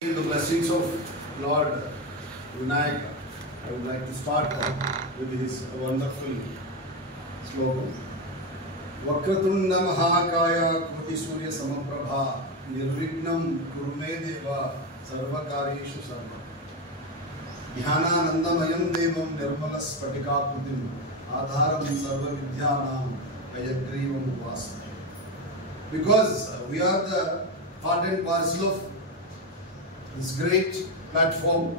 In the blessings of Lord Vinayak, I would like to start with his wonderful slogan. Vakratunda Mahakaya Koti Surya Samaprabha Nirvignam Kurume Deva Sarvakarishu Sarva Dhyana Nandamayam Devam Nirmala Spatika Putim Adharam Sarva Vidyanam Ayagrivam Upasana. Because we are the part and parcel of this great platform,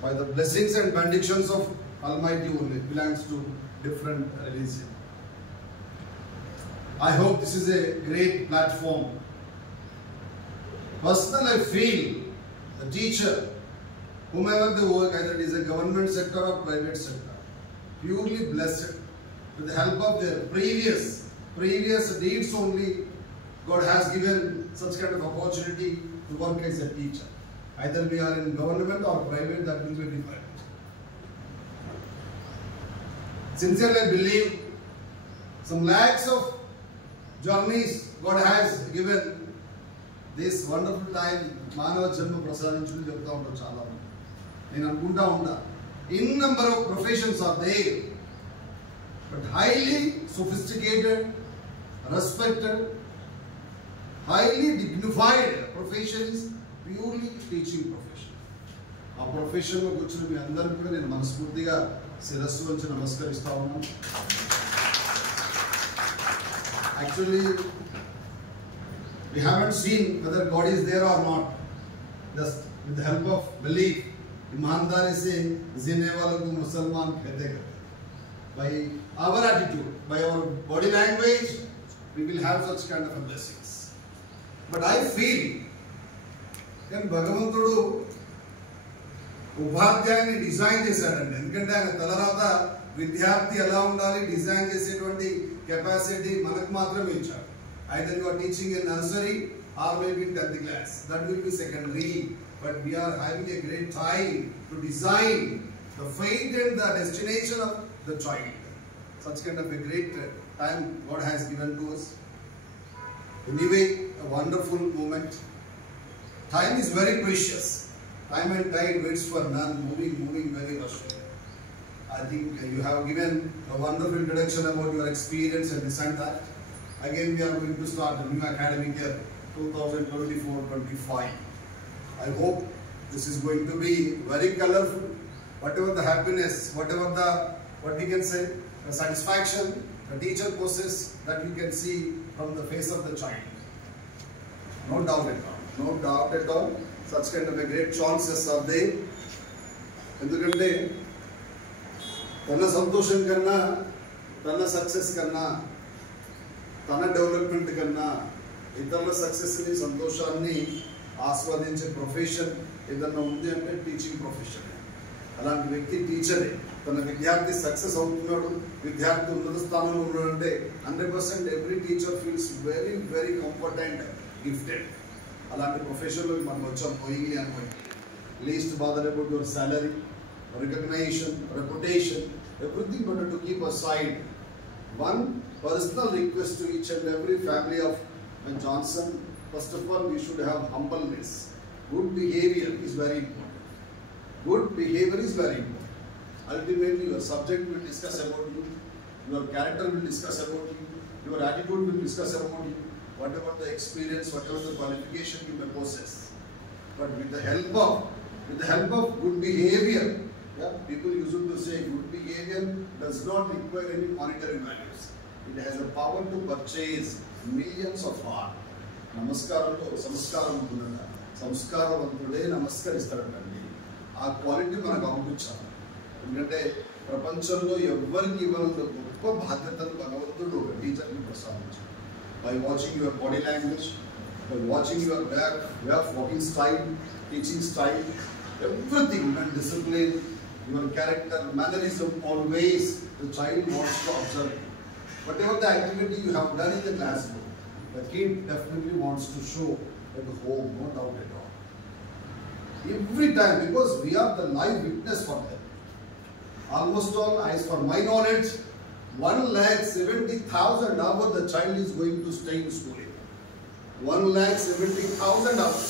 by the blessings and benedictions of Almighty only, it belongs to different religion. I hope this is a great platform. Personally, I feel the teacher, whomever they work, either it is a government sector or private sector, purely blessed with the help of their previous deeds only. God has given such kind of opportunity to work as a teacher. Either we are in government or private, that will be different. Sincerely, I believe some lakhs of journeys God has given this wonderful time. Manava Janma Prasadinchudu chepta untaru chaala mandi. Nenu anukunta unta. In number of professions are there, but highly sophisticated, respected, highly dignified profession is purely teaching profession. ఆ ప్రొఫెషన్ లో కూర్చుని మీ అందరికీ కూడా నేను మనస్ఫూర్తిగా శిరస్సు వంచి నమస్కరిస్తా ఉన్నాను. Actually, we haven't seen whether God is there or not. Just with the help of belief, ईमानदारी से जीने वालों को मुसलमान कहते हैं. By our attitude, by our body language, we will have such kind of blessings. But I feel can భగవంతుడు ఉపాధ్యాయుని డిజైన్ చేశాడండి. ఎందుకంటే ఆయన తలరాత విద్యార్థి ఎలా ఉండాలి డిజైన్ చేసేటువంటి కెపాసిటీ మనకు మాత్రమే ఇచ్చాడు. Either you are teaching in nursery or maybe in 10th class, that will be secondary, but we are having a great time to design the fate and the destination of the child. Such kind of a great time God has given to us. Anyway, a wonderful moment. Time is very precious. Time and tide waits for none, moving very rushing. I think you have given a wonderful introduction about your experience and this and that. Again, we are going to start the new academic year 2024-25. I hope this is going to be very colorful. Whatever the happiness, whatever the, what we can say, the satisfaction the teacher possesses, that you can see from the face of the child. No doubt at all. No doubt at all. Such kind of a great chances are there. ఎందుకంటే తన సంతోషం కన్నా, తన సక్సెస్ కన్నా, తన డెవలప్మెంట్ కన్నా ఇతరుల సక్సెస్ని సంతోషాన్ని ఆస్వాదించే ప్రొఫెషన్ ఏదన్నా ఉంది అంటే టీచింగ్ ప్రొఫెషన్. అలాంటి వ్యక్తి టీచరే. తన విద్యార్థి సక్సెస్ అవుతున్నాడు, విద్యార్థి ఉన్నత స్థానంలో ఉన్నాడంటే 100% every teacher feels very very comfort and gifted. అలాంటి ప్రొఫెషన్లోకి మనం వచ్చాం పోయింది అనుకోండి. Least bother about your salary, recognition, reputation, everything but to keep aside one personal request to each and every family of Johnson. First of all, we should have humbleness. Good behavior is very important. Good behavior is very important. Ultimately, your subject will discuss about you, your character will discuss about you, your attitude will discuss about you, whatever the experience, whatever the qualification you may possess. But with the help of good behavior, people used to say good behavior does not require any monetary values. It has the power to purchase millions of heart. నమస్కారంలో సంస్కారం ఉంటుందట. సంస్కారవంతుడే నమస్కరిస్తాడండి. ఆ క్వాలిటీ మనకు అవగుచ్చాలి. ఎందుకంటే ప్రపంచంలో ఎవరికి ఇవ్వనంత గొప్ప బాధ్యతను భగవంతుడు ఒక టీచర్ని ప్రసాదించాడు. By watching your body language, by watching your way of walking style, teaching style, everything, and discipline, your character, mannerism, always the child wants to observe you. Whatever the activity you have done in the classroom, the kid definitely wants to show at home, no doubt at all. Every time, because we are the live witness for them. Almost all, as for my knowledge, 1,70,000 hours the child is going to stay in school. 1,70,000 hours.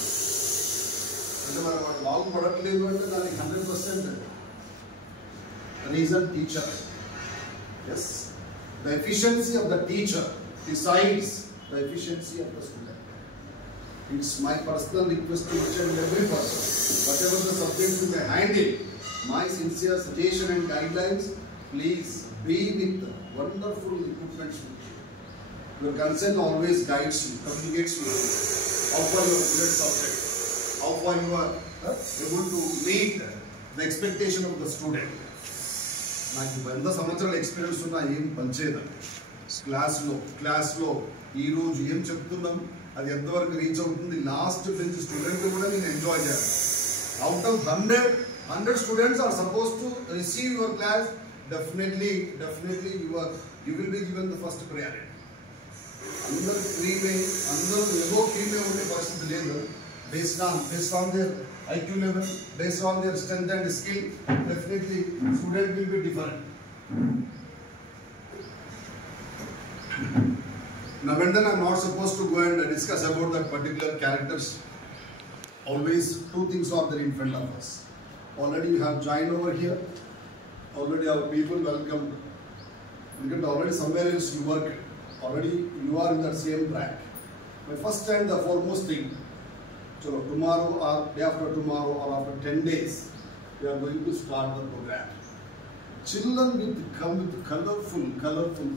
అంటే మరి వాడు బాగుపడట్లేదు అంటే దానికి 100% reason teacher. Yes, the efficiency of the teacher decides the efficiency of the student. It's my personal request to each and every person, whatever the subject you may handle, my sincere suggestion and guidelines, please be with wonderful equipments with you. Your concern always guides you, communicates with you. How far you are good at subject, how far you are able to meet the expectation of the student. నాకు 100 సంవత్సరాల ఎక్స్పీరియన్స్ ఉన్నా ఏం పనిచేయదండి. క్లాస్లో ఈరోజు ఏం చెప్తున్నాం అది ఎంతవరకు రీచ్ అవుతుంది, లాస్ట్ బెంచ్ స్టూడెంట్ కూడా నేను ఎంజాయ్ చేయాలి. Out of 100 students are suppose to receive your class, definitely you will be given the first priority. అందరూ ఏవో ఫ్రీమే ఉండే పరిస్థితి లేదు. Based on their IQ level, based on their strength and skill, definitely student will be different. Now and then I'm not supposed to go and discuss about that particular characters. Always two things are there in front of us. Already you have joined over here. Already our people welcome. Because already somewhere else you work. Already you are in that same track. My first and the foremost thing. So tomorrow or day after tomorrow or after 10 days, we are going to start the program. Children will come with colorful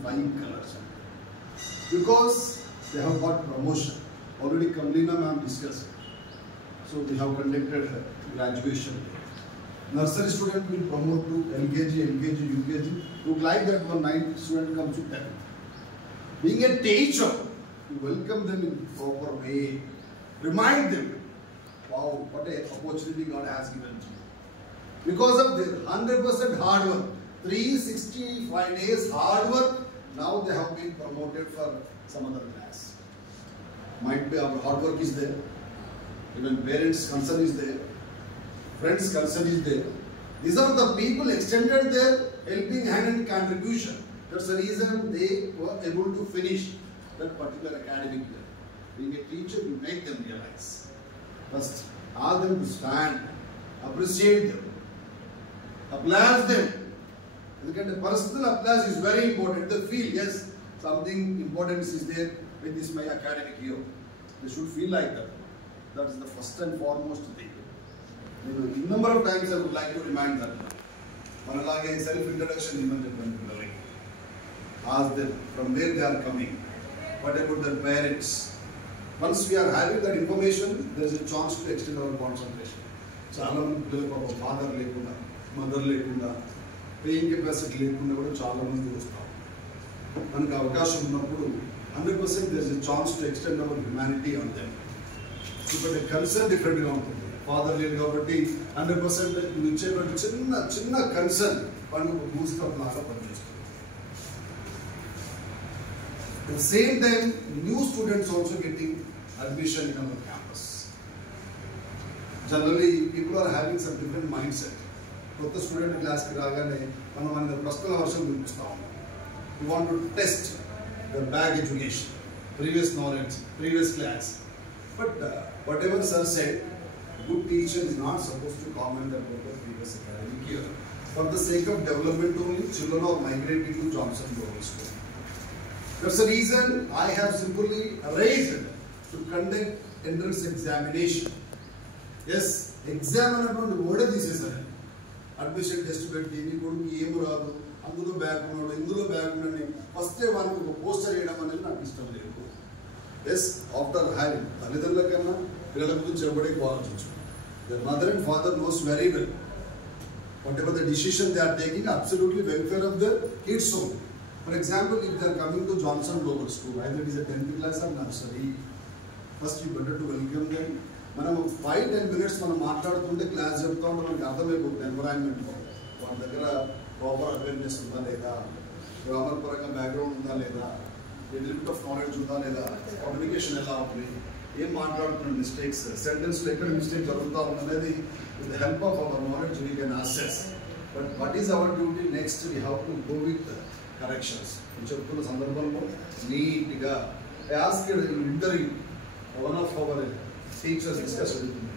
flying colors. Because they have got promotion. Already Kamlina ma'am discussed. So we have conducted graduation. Nursery student will promote to LKG, UKG. Look like that one 9th student comes to 10th. Being a teacher, you welcome them in proper way. Remind them, wow, what an opportunity God has given to you. Because of their 100% hard work, 365 days hard work, now they have been promoted for some other class. Might be our hard work is there, even parents' concern is there, friends' concern is there. These are the people extended their helping hand and contribution. That's the reason they were able to finish that particular academic year. Being a teacher, you make them realize. First, ask them to stand, appreciate them, applaud them. Because personal applause is very important. They feel, yes, something important is there with this my academic year. They should feel like that. That is the first and foremost thing. In number of times I would like to remind them. Manalage self-introduction even different. Ask them from where they are coming. What about their parents? Once we are having that information, there is a chance to extend our concentration. చాలా మంది పిల్లలకు ఫాదర్ లేకుండా, మదర్ లేకుండా, paying capacity లేకుండా కూడా చాలా మంది చూస్తాం. మనకు అవకాశం ఉన్నప్పుడు 100% there is a chance to extend our humanity on them. ఇప్పుడు కన్సర్న్ డిఫరెంట్గా ఉంటుంది. ఫాదర్ లేదు కాబట్టి 100% నువ్వు ఇచ్చేటువంటి చిన్న కన్సర్న్ వాళ్ళకు బూస్టర్ లాగా పనిచేస్తుంది. At the same time, new students also getting admission in our campus. Generally, people are having some different mindset. కొత్త స్టూడెంట్ క్లాస్కి రాగానే మన ప్రశ్నల వర్షం చూపిస్తాం. We want to test the bag education, previous knowledge, previous class. But whatever sir said, good teacher is not supposed to comment about the previous academic year. For the sake of development only, children are migrating to Johnson Global School. That's the reason I have simply arranged to conduct entrance examination. Yes, exam అన్నటువంటి వర్డ్ తీసేసారు. Admission test పెట్టి నీ కొడుకు ఏమి రాదు, అందులో బ్యాగ్ ఉన్నాడు, ఇందులో బ్యాగ్ ఉన్నాడు, ఫస్ట్ వాళ్ళకి ఒక పోస్టర్ వేయడం అనేది నాకు ఇష్టం లేదు. ఎస్, ఆఫ్టర్ హ్యావింగ్ తల్లిదండ్రుల కన్నా పిల్లల గురించి ఎవడే ఆలోచించు. Their mother and father knows very well whatever the decision they are taking, absolutely welfare of the kids only. For example, if they are coming to Johnson Global School, either it is a 10th class or nursery, first you better to welcome them. మనం 5-10 minutes మనం మాట్లాడుతుంటే క్లాస్ చెప్తా ఉంటే మనకి అర్థమైపోతుంది ఎన్విరాన్మెంట్. వాళ్ళ దగ్గర proper awareness ఉందా లేదా, గ్రామర్ పరంగా బ్యాక్గ్రౌండ్ ఉందా లేదా, లిమిట్ ఆఫ్ నాలెడ్జ్ ఉందా లేదా, కమ్యూనికేషన్ ఎలా ఉంది, ఏం మాట్లాడుతున్న మిస్టేక్స్, సెంటెన్స్లో ఎక్కడ మిస్టేక్ జరుగుతూ ఉందనేది with the help of our knowledge we can assess. But what is our duty next, we have to go with corrections. చెప్తున్న సందర్భంలో నీట్గా ask interview one of our teachers discuss with me.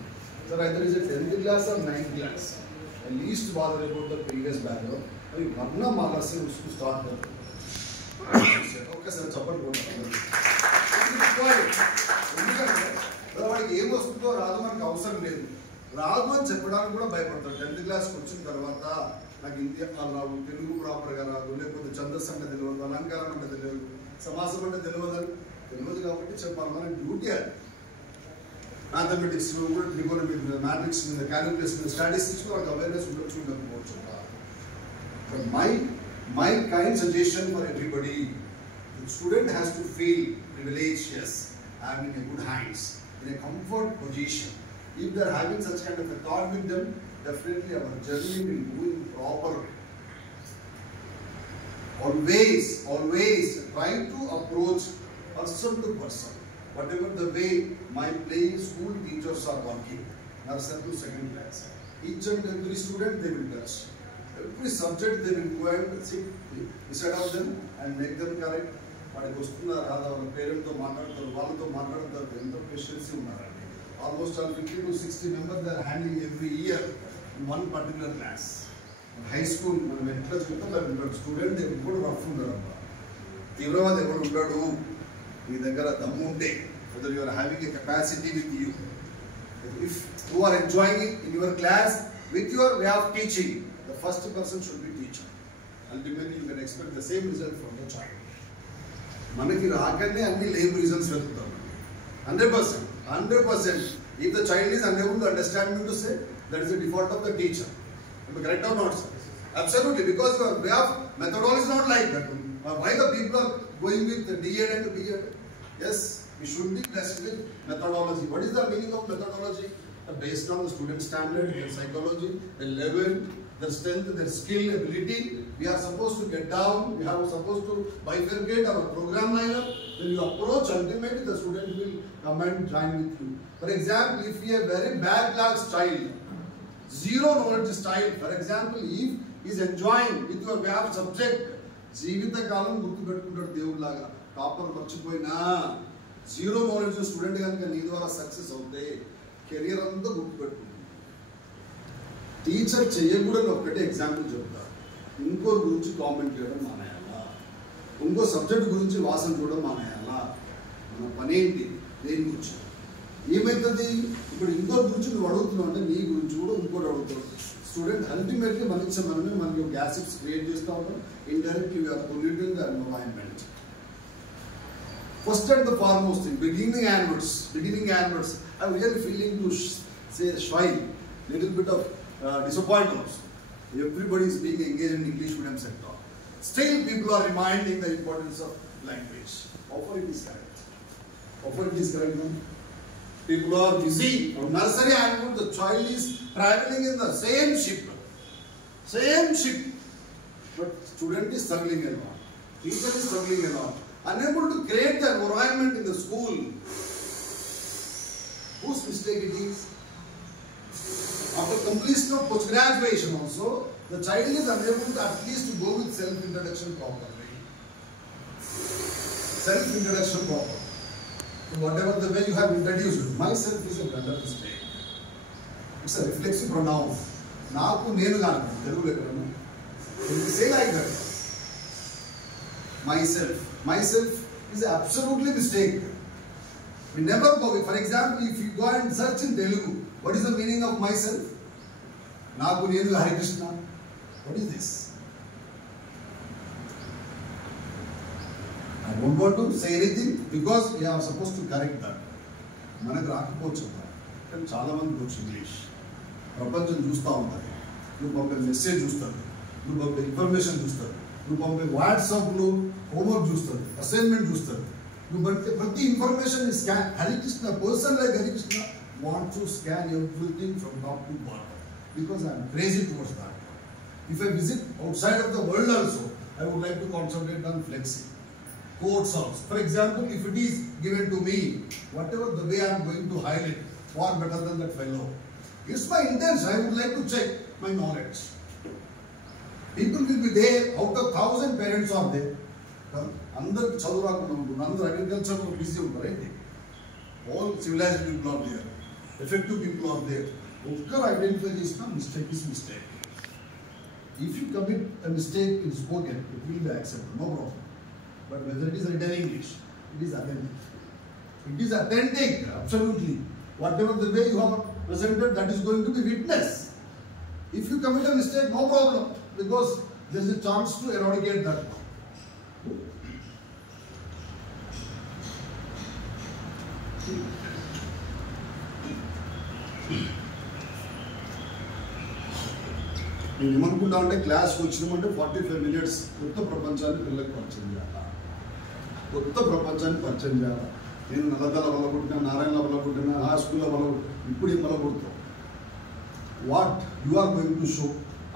Sir, either is a 10th class or 9th class. At least bother about the previous background. अभी वरना माला से उसको start कर. Okay sir, चप्पल बोलना. ఎందుకంటే వాడికి ఏం వస్తుందో రాదు మనకు అవసరం లేదు. రాదు అని చెప్పడానికి కూడా భయపడతాడు. 10th క్లాస్కి వచ్చిన తర్వాత నాకు హిందీ రాదు, తెలుగు ప్రాపర్గా రాదు, లేకపోతే ఛందస్సు అంటే తెలియదు, అలంకారం అంటే తెలియదు, సమాసం అంటే తెలియదు కాబట్టి చెప్పాలి. మన డ్యూటీ అది. మ్యాథమెటిక్స్ కూడా ట్రిగోనోమెట్రీ మీద, మ్యాట్రిక్స్ మీద, క్యాలిక్యులస్ మీద, స్టాటిస్టిక్స్ వాళ్ళకి అవేర్నెస్ ఉండొచ్చు ఉండకపోవచ్చు. My kind suggestion for everybody, the student has to feel privileged, yes, having a good hands, in a comfort position. If they are having such kind of a thought with them, definitely our journey will go in proper way. Always try to approach person to person. Whatever the way my playing school teachers are working, nursery to second class, each and every student they will touch. Every subject they will go and sit beside of them and make them correct. వాడికి వస్తున్న రాదా వాళ్ళ పేరెంట్తో మాట్లాడతారు, వాళ్ళతో మాట్లాడతారు, ఎంత పేషెన్సీ ఉన్నారండి. ఆల్మోస్ట్ 50 to 60 members they are handling every year in one particular class. High school మనం ఎట్లా చూస్తాం ఉంటాడు స్టూడెంట్ ఎప్పుడు రఫ్ ఉండడు అమ్మా, తీవ్రవాద ఎవడు ఉంటాడు. మీ దగ్గర దమ్ము ఉంటే, whether you are having a capacity with you, if you are enjoying it in your class with your way of teaching, the first person should be teacher. Ultimately you can expect the same result from the child. మనకి రాకనే అన్ని లేబ్ రీజన్స్ వెతుకుతాం. 100%. If the child is unable to understand me to say, that is the default of the teacher. Am I correct or not, sir? Absolutely, because your way of methodology is not like that. Why the people are going with the D.Ed and the B.Ed? Yes, we should be blessed with methodology. What is the meaning of methodology? Based on the student standard, their psychology, their level, their strength, their skill, ability. We are supposed to get down. We are supposed to bifurcate our program lineup. When you approach, ultimately the student will come and join with you. For example, if you have very bad class child, zero knowledge style, for example, if he is enjoying with your way of subject, జీవిత కాలం గుర్తు పెట్టుకుంటాడు దేవుడిలాగా. టాపర్ మర్చిపోయినా zero knowledge student కనుక నీ ద్వారా సక్సెస్ అవుతే కెరియర్ అంతా గుర్తు పెట్టుకుంటుంది. టీచర్ చేయకూడని ఒక్కటే ఎగ్జాంపుల్ చెప్తారు. ఇంకో గురించి కామెంట్ చేయడం మానేయాలా, ఇంకో సబ్జెక్ట్ గురించి వాసన చూడడం మానేయాలా. మన పని ఏంటి, దేని గురించి ఏమవుతుంది. ఇప్పుడు ఇంకో గురించి నువ్వు అడుగుతున్నావు అంటే నీ గురించి కూడా ఇంకోటి అడుగుతావు. స్టూడెంట్ అల్టిమేట్లీ మనమే మనకి గ్యాసెప్స్ క్రియేట్ చేస్తూ ఉంటాం. Indirectly we are polluting the environment. First and the foremost thing, beginning onwards, I'm really feeling to say shy, little bit of disappointment also. Everybody is being engaged in English medium sector. Still people are reminding the importance of language. Offer it is correct. No? People are busy. From nursery onwards, the child is traveling in the same ship. But student is struggling a lot. Teacher is struggling a lot. Unable to create the environment in the school. Whose mistake it is? After completion of post-graduation also, the child is unable to at least go with self-introduction properly. Whatever the way you have introduced, myself is a blunder mistake. It's a reflexive pronoun. Naaku nenu gaanu telugu lekkaranu. You say like that. Myself is absolutely mistake. We never go. For example, if you go and search in Telugu, what is the meaning of myself? Naaku nenu Hare Krishna. What is this? I don't want to say anything because we are supposed to correct that. మనకు రాకపోవచ్చు కానీ చాలా మంది వచ్చు ఇంగ్లీష్. ప్రపంచం చూస్తూ ఉంటారు. నువ్వు పంపే మెసేజ్ చూస్తారు, నువ్వు పంపే ఇన్ఫర్మేషన్ చూస్తారు, నువ్వు పంపే వాట్సాప్లో హోంవర్క్ చూస్తారు, అసైన్మెంట్ చూస్తారు. నువ్వు ప్రతి information scan. Harikrishna person like Harikrishna want to scan everything from top to bottom because I'm crazy towards that. If I visit outside of the world also I would like to concentrate on flexing. Quotes also. For example, if it is given to me, whatever the way I am going to highlight, far better than that fellow. It's my intention. I would like to check my knowledge. People will be there. Out of 1,000 parents are there. Andar chadurakundu, andar agriculture busy untaru. All civilized people are there. Effective people are there. ఒక్కరు ఐడెంటిఫై చేసిన mistake is mistake. If you commit a mistake in spoken, it will be accepted, no problem. But whether it is written English, it is authentic. It is authentic, absolutely. Whatever the way you have presented, that is going to be witness. If you commit a mistake, no problem, because there is a chance to eradicate that. నేను ఏమనుకుంటా అంటే క్లాస్కి వచ్చినామంటే 45 minutes కొత్త ప్రపంచాన్ని పిల్లలకు పరిచయం చేయాలి, కొత్త ప్రపంచాన్ని పరిచయం చేయాలి. నేను నల్లదల వల్ల కొట్టినా, నారాయణ వల్ల కొట్టినా, ఆ స్కూల్లో వల్ల ఇప్పుడు ఏం వల్ల కొడుతాం. What you are going to show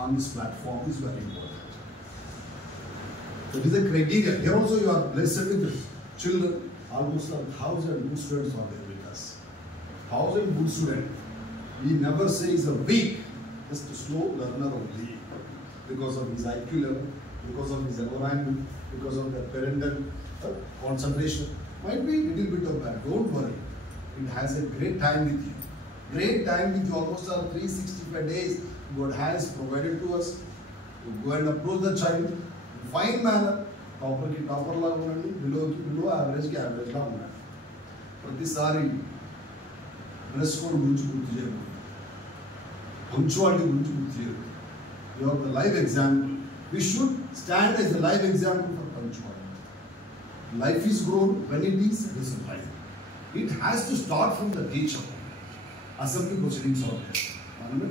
on this platform is very important. That is a criteria. Here also you are blessed with children. Almost 1000 good students are there with us. 1000 good students. We never say is a weak, just a slow learner only, because of his IQ level, because of his environment, because of the parental concentration. Might be a little bit of that. Don't worry. It has a great time with you. Great time with you. Almost 365 days God has provided to us. You go and approach the child in fine manner. Topper ki topper la unandi, below ki below, average ki average la unandi. ప్రతిసారి dress code గురించి గుర్తు చేయరు, punctuality గురించి గుర్తు చేయరు. You are the live example. We should stand as the live example for punctuality. Life is grown when it is disciplined. It has to start from the teacher. Assembly proceedings are there.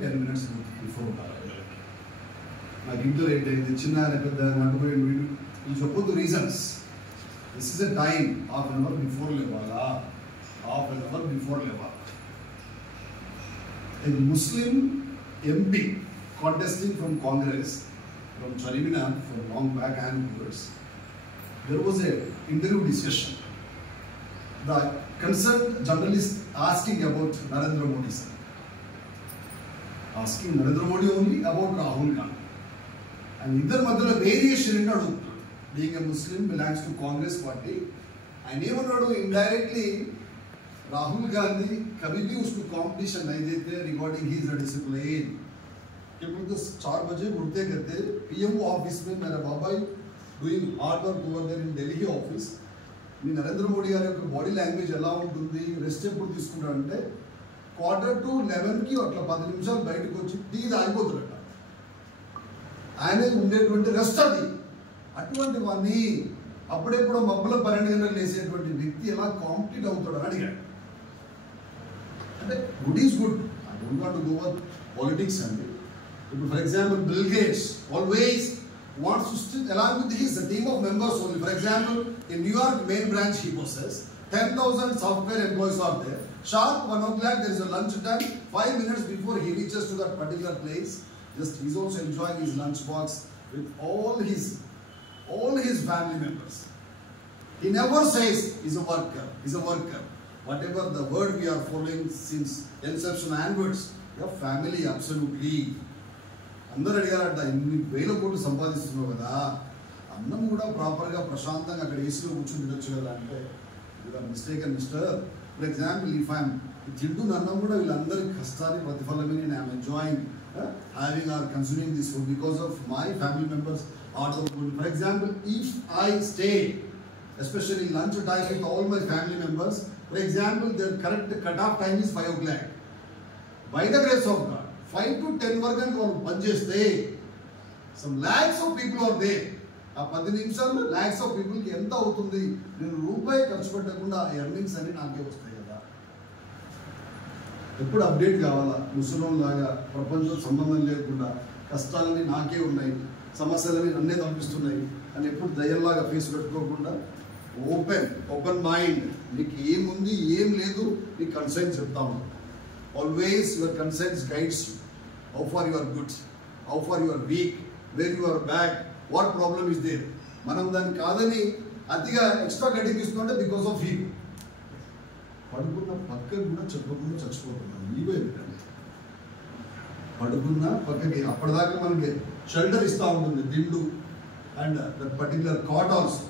10 minutes before నాకు ఇంట్లో ఏంటంటే చిన్న పెద్ద నటుపోయి వీళ్ళు చెప్పొద్దు reasons. This is a time half an hour before లేవాలా, half an hour before లేవాలా. A Muslim MP contesting from Congress from Charmina from long back and towards, there was a interview discussion. The concerned journalist asking about Narendra Modi sir, asking Narendra Modi only about Rahul Gandhi, and idhar madhyalo variation in adugutadu. Being a Muslim, belongs to Congress party, and even indirectly Rahul Gandhi kabhi bhi usko competition nahi dete regarding his discipline. People to 4 baje उठते कहते PMO office में मेरा बाबा doing hard work over there in Delhi office. మీ నరేంద్ర మోడీ గారి యొక్క body language ఎలా ఉంటుంది, రెస్ట్ ఎప్పుడు తీసుకుంటారంటే 11:45 అట్లా 10 నిమిషాలు బయటకు వచ్చి టీ తాగిపోతారట. ఆయన ఉండేటువంటి రెస్ట్ అది. అటువంటి వాడిని అప్పుడెప్పుడు మబ్బుల 12 గంటలు లేసేటువంటి వ్యక్తి ఎలా కాంపిటీట్ అవుతాడు అని అడిగాడు. అంటే good is good. I don't want to go with politics అండి. ఇప్పుడు for example bill gates always wants to sit along with his team of members only. For example, in New York main branch he possesses 10,000 software employees are there. Sharp 1 o'clock there is a lunch time. 5 minutes before he reaches to that particular place, just he's also enjoying his lunch box with all his family members. He never says he's a worker. He's a worker. Whatever the word we are following since inception onwards, your family absolutely. అందరూ అడిగారట, ఇన్ని వేల కోట్లు సంపాదిస్తున్నావు కదా, అన్నం కూడా ప్రాపర్గా ప్రశాంతంగా అక్కడ ఏసీలో కూర్చొని తినొచ్చు కదా అంటే, you're mistake mister. For example if I'm తింటున్న అన్నం కూడా వీళ్ళందరి కష్టాన్ని ప్రతిఫలమే నేను I'm enjoying having or consuming this food because of my family members are the food. For example if I stay especially lunch time with all my family members, for example their correct cut off time is 5 o'clock. By the grace of God 5 to 10 వరకు వాళ్ళు పనిచేస్తే some lakhs of people are there. ఆ 10 నిమిషాల్లో ల్యాక్స్ ఆఫ్ పీపుల్కి ఎంత అవుతుంది? నేను రూపాయి ఖర్చు పెట్టకుండా ఆ ఎర్నింగ్స్ అన్ని నాకే వస్తాయి కదా. ఎప్పుడు అప్డేట్ కావాలా? ముసలం లాగా ప్రపంచం సంబంధం లేకుండా కష్టాలన్నీ నాకే ఉన్నాయి, సమస్యలన్నీ నన్నే తప్పిస్తున్నాయి అని ఎప్పుడు దయ్యంలాగా ఫేస్ పెట్టుకోకుండా ఓపెన్ మైండ్, నీకు ఏముంది ఏం లేదు నీ కన్సర్న్ చెప్తా ఉన్నాను. Always your conscience guides you. How far you are good, how far you are weak, where you are bad, what problem is there. మనం దాన్ని కాదని అతిగా ఎక్స్ట్రా కటింగ్ ఇస్తుంటే బికాస్ ఆఫ్ హీమ్. పడుకున్న పక్కకు కూడా చెప్పకుండా చచ్చిపోతున్నాం. ఈగో ఎందుకంటే పడుకున్న పక్కకి అప్పటిదాకా మనకి షెల్టర్ ఇస్తూ ఉంటుంది దిండు and that particular cot also.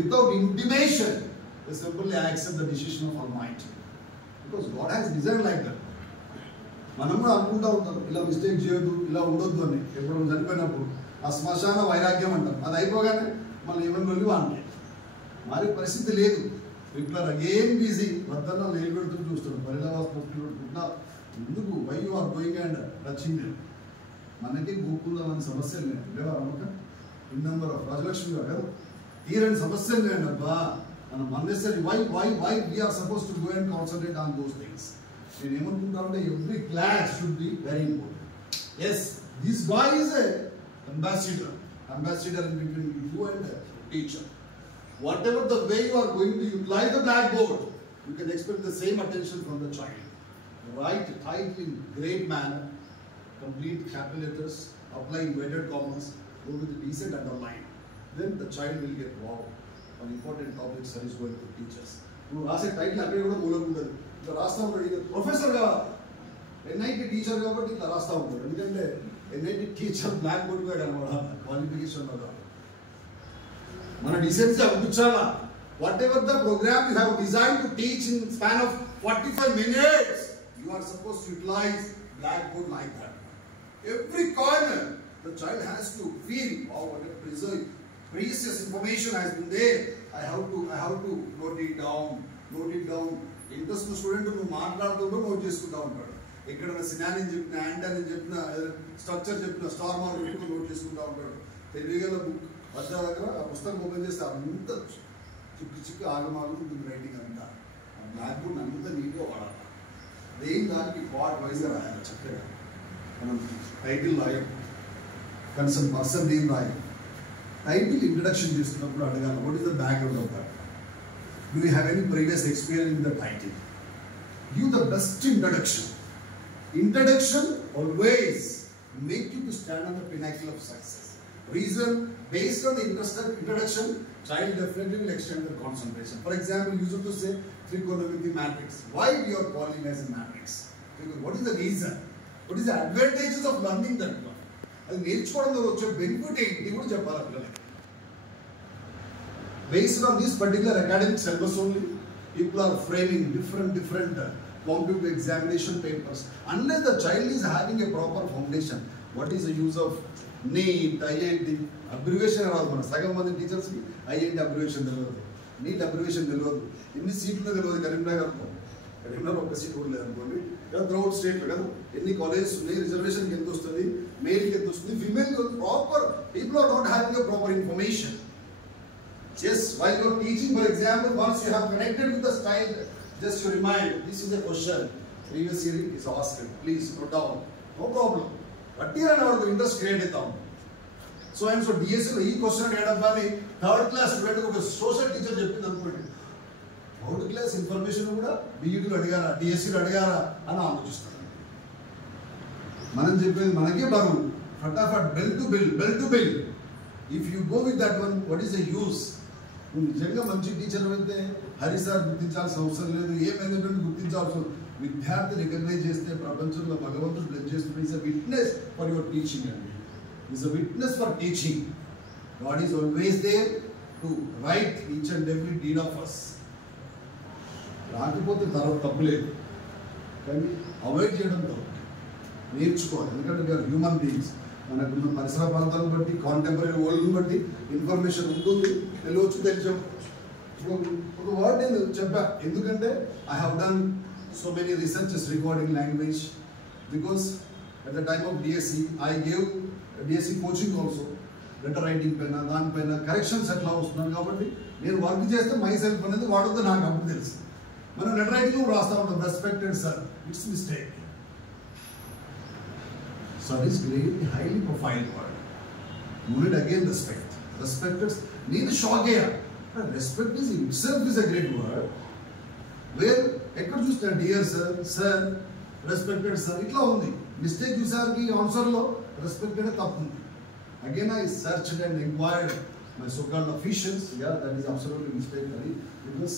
Without intimation we simply accept the decision of our mind because God has designed like that. మనం కూడా అనుకుంటూ ఉంటాం ఇలా మిస్టేక్ చేయొద్దు, ఇలా ఉండొద్దు అని. ఎప్పుడు చనిపోయినప్పుడు ఆ శ్మశాన వైరాగ్యం అంటాం. అది అయిపోగానే మళ్ళీ ఎవరిని వెళ్ళి అంటే మారే పరిస్థితి లేదు. ఇట్లా అగేన్ బిజీ వద్దన్న నీళ్ళు పెడుతూ చూస్తున్నాం. పరిణామాత్మక ఎందుకు why you are going and touching మనకి గోకుందామని సమస్యలు లేదు లేవా అమ్మక ఇన్ నెంబర్ ఆఫ్ రాజలక్ష్మి గారు కదా తీరని సమస్యలు లేండి అబ్బా. మనం unnecessary why we are suppose to go and concentrate on those things. నేను ఏమనుకుంటానంటే every class should be very important. As this boy is a ambassador in between you and the teacher. Whatever the way you are going to utilize the blackboard, you can expect the same attention from the child. Write title in great manner, complete capital letters, apply inverted commas, go with a decent underline. Then the child will get wow on important topics that is going to teach us. You ask a title అక్కడ కూడా మూలకుండదు. ఇట్లా రాస్తా ఉంటాడు. ప్రొఫెసర్ గా NIT teacher కాబట్టి ఇట్లా రాస్తా ఉంటాడు. ఎందుకంటే NIT టీచర్ బ్లాక్ బోర్డ్ కూడా కనబడాలి క్వాలిఫికేషన్ లో. మన డిసెన్సీ అనిపించాలా. What ever the programme you have design to teach in span of 45 minutes, you are supposed to utilize blackboard like that. Every corner the child has to feel, oh, what a precious information has been there. I have to note it down. Interest student నువ్వు మాట్లాడుతుంటూ నోట్ చేసుకుంటా ఉంటాడు. ఎక్కడైనా సినానిని చెప్పిన యాంటని చెప్పిన స్ట్రక్చర్ చెప్పిన స్టార్ మార్క్ పెట్టుకుని నోట్ చేసుకుంటా ఉంటాడు. తెలివిగల బుక్ వద్ద దగ్గర ఆ పుస్తకం ఓపెన్ చేస్తే అంత చిక్కు ఆగమాగం ఉంటుంది రైటింగ్ అంతా. ఆ బ్లాక్ బోర్డ్ అంతా నీట్గా వాడాలి. దేని దానికి పార్ట్ వైజ్గా రాయాలి చక్కగా. మనం టైటిల్ రాయం, కన్సర్న్ పర్సన్ నేమ్ రాయం. టైటిల్ ఇంట్రడక్షన్ చేస్తున్నప్పుడు అడగాలి what is the background of that. Do you have any previous experience in the title? Give the best introduction. Introduction always make you to stand on the pinnacle of success. Reason, based on the introduction, child definitely will extend their concentration. For example, you used to say trigonometry matrix. Why we are calling as a matrix? Because what is the reason? What is the advantages of learning that one? అది నేర్చుకోవడం ద్వారా వచ్చే బెనిఫిట్ ఏంటి కూడా చెప్పాలి పిల్లలకి. Based on this particular academic syllabus only, people are framing different competitive examination papers. Unless the child is having a proper foundation, what is the use of NEET, IIT, abbreviation రాదు. మన సగం మంది టీచర్స్కి IIT అబ్రివేషన్ తెలియదు, NEET abbreviation తెలియదు, ఎన్ని సీట్లు తెలియదు. కరీంనగర్ ఒక సీట్ కూడా లేదనుకోండి. త్రూఅవుట్ స్టేట్లో కదా ఎన్ని కాలేజెస్ ఉన్నాయి, రిజర్వేషన్కి ఎంత వస్తుంది, మేల్కి ఎంత వస్తుంది, ఫీమేల్కి proper people are not having a proper information. Yes, while you are teaching, for example, once you have connected with the style, just you remind, this is a question, previous year is asked, please note down, no problem. But here and our interest create down. So and so DSL, this question adabani third class student ko social teacher cheppindi anukondi. Third class information kuda BED lo adigara, DSC lo adigara ani aalochistunnaru. Manam cheppedi manake baru, fatafat bell to bell. If you go with that one, what is the use? నిజంగా మంచి టీచర్ అయితే హరి సార్ గుర్తించాల్సిన అవసరం లేదు, ఏ మేనేజ్మెంట్ గుర్తించాల్సిన విద్యార్థి రికగ్నైజ్ చేస్తే ప్రపంచంలో భగవంతుడు బ్లెస్ చేస్తుంది. Is a witness for your teaching అండి. Is a witness for teaching. God is always there to write each and every deed of us. రాకపోతే తర్వాత తప్పులేదు, కానీ అవాయిడ్ చేయడం తప్పు. నేర్చుకోవాలి, ఎందుకంటే వీఆర్ హ్యూమన్ బీయింగ్స్. మనకున్న పరిసర ప్రాంతాలను బట్టి, కాంటెంపరీ వరల్డ్ని బట్టి ఇన్ఫర్మేషన్ ఉంటుంది, తెలియవచ్చు, తెలియకపోవచ్చు. ఒక వర్డ్ నేను చెప్పా, ఎందుకంటే I have done so many researches recording language. Because at the time of DSC I gave DSC coaching also. Letter writing పైన దానిపైన కరెక్షన్స్ ఎట్లా వస్తున్నాను కాబట్టి నేను వర్క్ చేస్తే మై సెల్ఫ్ అనేది వాడుతో నాకు అప్పుడు తెలుసు. మనం లెటర్ రైటింగ్ రాస్తా ఉంటాం, respected sir, it's mistake. Sir is great, highly profiled word. You need again respect. Respected, need shock here. Respect is itself is a great word. Where ekkada chusta dear sir, respected sir, itla undi. Mistake chusarki answer lo respected tappu. Again I searched and inquired my so-called officials. Yeah, that is absolutely mistake. Because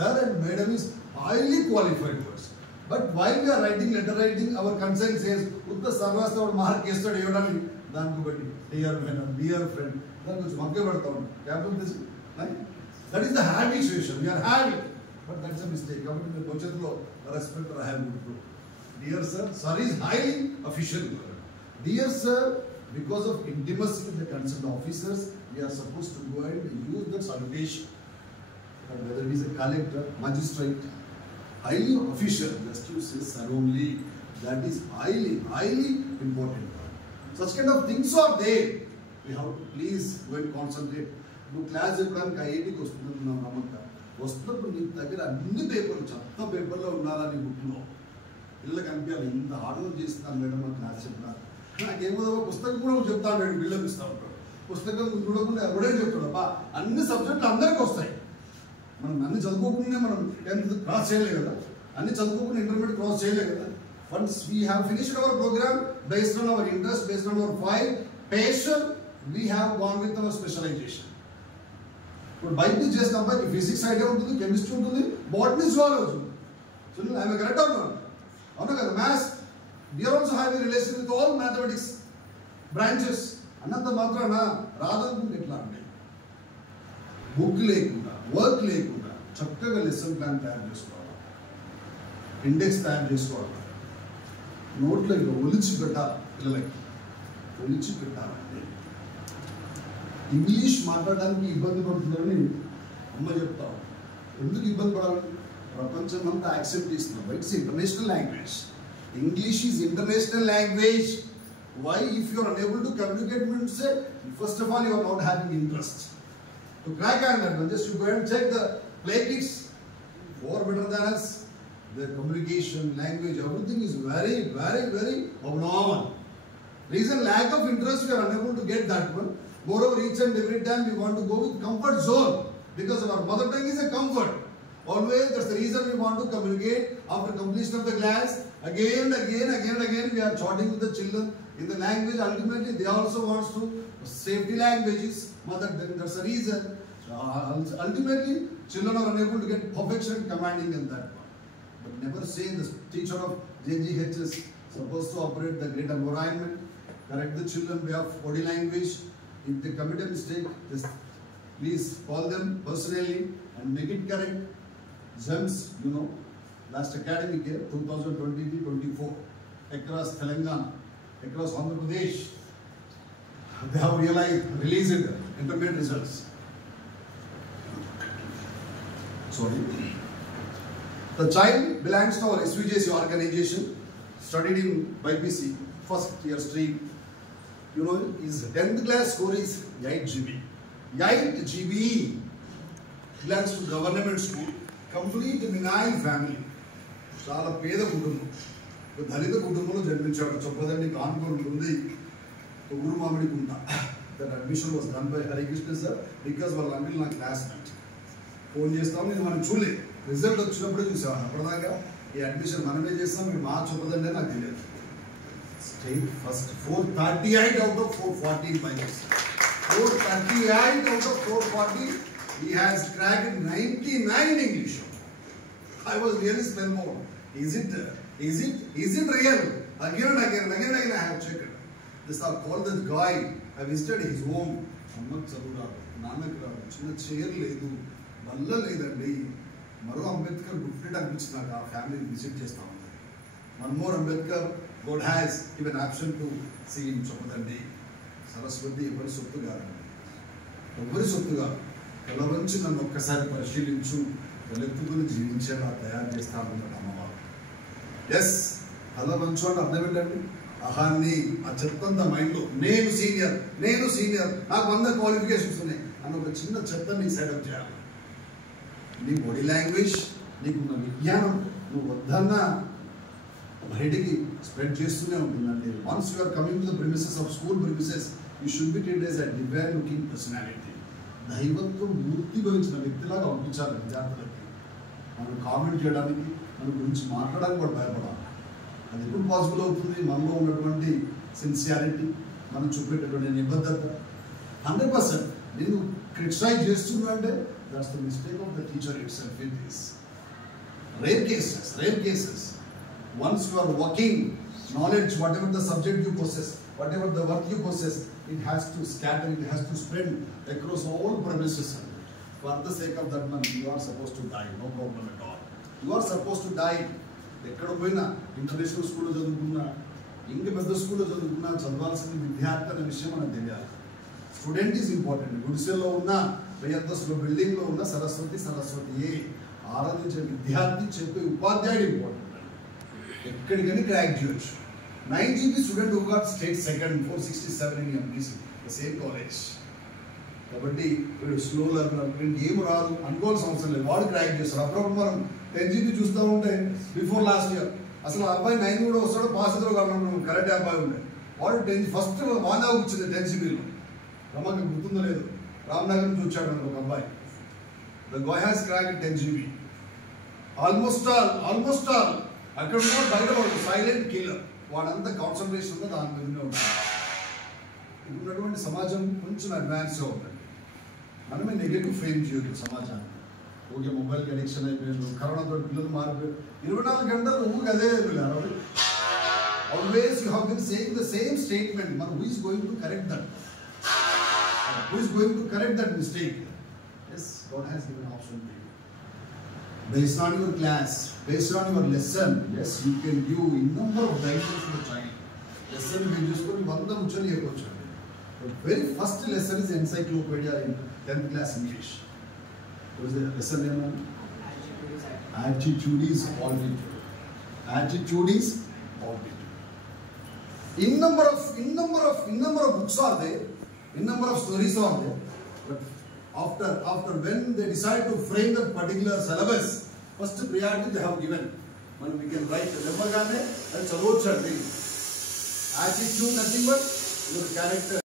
sir and madam is highly qualified words. But while we are writing, letter writing, our concern says, Utta Sarvasta or Mark yesterday, you don't need, dear madam, dear friend, that is the habituation. We are having, but that's a mistake. Respect or I have good. Dear sir, sir is highly official. Dear sir, because of intimacy with the concerned officers, we are supposed to go ahead and use that salutation. But whether it is a collector, magistrate, highly official, just to say sir only, that is highly important. Such kind of things are there. We have to please go and concentrate. నువ్వు క్లాస్ చెప్పడానికి ఐఐటికి వస్తుంది నమ్మక వస్తున్నప్పుడు నీ దగ్గర అన్ని పేపర్లు చెత్త పేపర్లో ఉండాలా నీ బుక్లో పిల్లలకు అనిపించాలి ఇంత హార్డ్ వర్క్ చేస్తున్నాను మేడం అని క్లాస్ చెప్తాను నాకేమో పుస్తకం కూడా చెప్తాను మేడం పిల్లలు ఇస్తూ ఉంటాడు పుస్తకం చూడకుండా ఎవడే చెప్తాడు అబ్బా అన్ని సబ్జెక్టులు అందరికీ వస్తాయి మనం అన్ని చదువుకోకుండా మనం 10th క్రాస్ చేయలేదు కదా అన్ని చదువుకోకుండా ఇంటర్మీడియట్ క్రాస్ చేయలేదు కదా once we have finished our programme based on our interest based on our file passion we have gone with our specialisation ఇప్పుడు బైపీసీ చేసిన అబ్బాయికి ఫిజిక్స్ ఐడియా ఉంటుంది కెమిస్ట్రీ ఉంటుంది botany zoology so I'm correct అవునా కదా maths we also have a relation with all mathematics branches అన్నంత మాత్రాన రాదనుకుంటే ఎట్లా అంటే బుక్ లేకుండా వర్క్ లేకుండా చక్కగా లెసన్ ప్లాన్ తయారు చేసుకోవాలి ఇండెక్స్ తయారు చేసుకోవాలి నోట్లో ఇక ఒలిచి పెట్టాలి పిల్లలకి ఒలిచి పెట్టాలంటే ఇంగ్లీష్ మాట్లాడడానికి ఇబ్బంది పడుతుందని అమ్మ చెప్తాం ఎందుకు ఇబ్బంది పడాలి ప్రపంచం అంతా యాక్సెప్ట్ చేస్తున్నాం it's international language English is international language. Why? If you are unable to communicate, means say, first of all, you are not having interest. To crack on that, just you go and check the play kids who are better than us. Their communication, language, everything is very abnormal. Reason lack of interest, we are unable to get that one. Moreover, each and every time we want to go with comfort zone because our mother tongue is a comfort. Always, that's the reason we want to communicate after completion of the class. Again, we are chatting with the children in the language. Ultimately, they also want to safety languages. Mother, that's the reason. Ultimately, children are unable to get perfection commanding in that one. But never say the teacher of JGH is supposed to operate the great environment, correct the children way of body language. If they commit a mistake, just please call them personally and make it correct. GEMS, last academic year, 2023-24, across Telangana, across Andhra Pradesh, they have released intermediate results. Sorry. The child belongs to our SVJC organization, studied in BPC, first year stream. His 10th class score is 8 GB. 8 GB belongs to government school. Complete మినాయిల్ family చాలా పేద కుటుంబం దళిత కుటుంబంలో జన్మించాడు చొప్పదండి కాన్పూర్ ఉంది తొగురు మామిడి కుంట that admission was done by Harikrishna sir because వాళ్ళ అంకుల్ నా క్లాస్మేట్ ఫోన్ చేస్తాం నేను మనం చూడలేదు రిజల్ట్ వచ్చినప్పుడే చూసాను అప్పటిదాకా ఈ అడ్మిషన్ మనమే చేస్తాం మీరు మా చొప్పదండి నాకు తెలియదు స్టేట్ ఫస్ట్ 438 అవుట్ ఆఫ్ 440 మైనస్ 438 out of 440 he has cracked 99 in English. I was really spellbound. Is it real? Again I have checked. This I called this guy. I visited his home. Ammak chaduda, nanak raadu, chinna chair ledu, balla ledandi. Maro Ambedkar gifted anpichinaga family visit chestam. One more Ambedkar God has given option to see him choppadandi. Saraswati evari sottu gaadu. Evari sottu gaadu. కలవంచి నన్ను ఒక్కసారి పరిశీలించు వెలెత్తుకుని జీవించేలా తయారు చేస్తామన్నమాట అమ్మవారు ఎస్ కలవంచు అంటే అర్థం ఏంటండి అహాన్ని ఆ చెత్తంత మైండ్లో నేను సీనియర్ నాకు 100 క్వాలిఫికేషన్స్ ఉన్నాయి అని ఒక చిన్న చెత్తని సెటప్ చేయాలి నీ బాడీ లాంగ్వేజ్ నీకున్న విజ్ఞానం నువ్వు వద్దన్నా బయటికి స్ప్రెడ్ చేస్తూనే ఉంటుందండి once you are coming to the premises of school premises you should be treated as a divine looking personality దైవత్వం మూర్తి భవించిన వ్యక్తిలాగా పంపించాలి విద్యార్థులకి మనం కామెంట్ చేయడానికి మన గురించి మాట్లాడడానికి కూడా భయపడాలి అది ఎప్పుడు పాసిబుల్ అవుతుంది మనలో ఉన్నటువంటి సిన్సియారిటీ మనం చూపేటటువంటి నిబద్ధత 100% నేను క్రిటిసైజ్ చేస్తున్నా అంటే that's the mistake of the teacher itself it is rare cases once you are working knowledge what ever the subject you possess whatever the work you possess, it has to scatter, it has to spread across all premises. For the sake of that man, you are supposed to die, no problem at all. You are supposed to die. ఎక్కడ పోయినా ఇంటర్నేషనల్ స్కూల్లో చదువుకున్నా ఇంకా పెద్ద స్కూల్లో చదువుకున్నా చదవాల్సిన విద్యార్థి అనే విషయం మనకు తెలియాలి. Student is important. గుడిసెల్లో ఉన్న 1000 అంతస్తుల బిల్డింగ్లో ఉన్న సరస్వతియే ఆరాధించే విద్యార్థి, చెప్పే ఉపాధ్యాయుడు ఇంపార్టెంట్. ఎక్కడికైనా క్రాక్ చేయొచ్చు. 9 GB student who got state second 467 in MPC, the same college. కాబట్టి వీడు స్లో లెర్నర్, వీడికి ఏం రాదు అనుకోవాల్సిన అవసరం లేదు, వాడు క్రాక్ చేస్తారు. అప్పుడప్పుడు మనం 10 GB చూస్తూ ఉంటే బిఫోర్ లాస్ట్ ఇయర్ అసలు ఆ అబ్బాయి 9 కూడా వస్తాడో పాస్ అవుతాడో కాకుండా కరెక్ట్ అబ్బాయి ఉండే వాడు 10 ఫస్ట్ వానా వచ్చింది 10 GBలో. రమ్మకి గుర్తుందో లేదు, రామ్నగర్ నుంచి వచ్చాడు ఒక అబ్బాయి. The boy has crack 10 GB. Almost all అక్కడ కూడా బయట వాడు సైలెంట్ కిల్లర్. వాడంతా కాన్సన్ట్రేషన్ ఉందో దాని మీదనే ఉంటుంది. ఇప్పుడున్నటువంటి సమాజం కొంచెం అడ్వాన్స్గా ఉంటుంది. మనమే నెగిటివ్ ఫ్రేమ్ చేయొద్దు సమాజాన్ని. ఓకే మొబైల్కి అడిక్షన్ అయిపోయారు, కరోనాతో పిల్లలు మారిపోయారు. 24 గంటలు ఊరికి అదే వెళ్ళారు. Always you have been saying the same statement. మనం who is going to correct that? Who is going to correct that mistake? Yes, God has given an option to you. Based on your class, based on your lesson, yes, you can give a number of guidance to the child. Lesson you just put 100 muchali cheyakochu. The very first lesson is encyclopedia in 10th class English. What is the lesson name? Attitude is altitude. Attitude is altitude. In number of books are there. In number of stories are there, but after when they decide to frame that particular syllabus, first priority they have given. We can write remember gaane and chadavochandi. Attitude nothing but your character.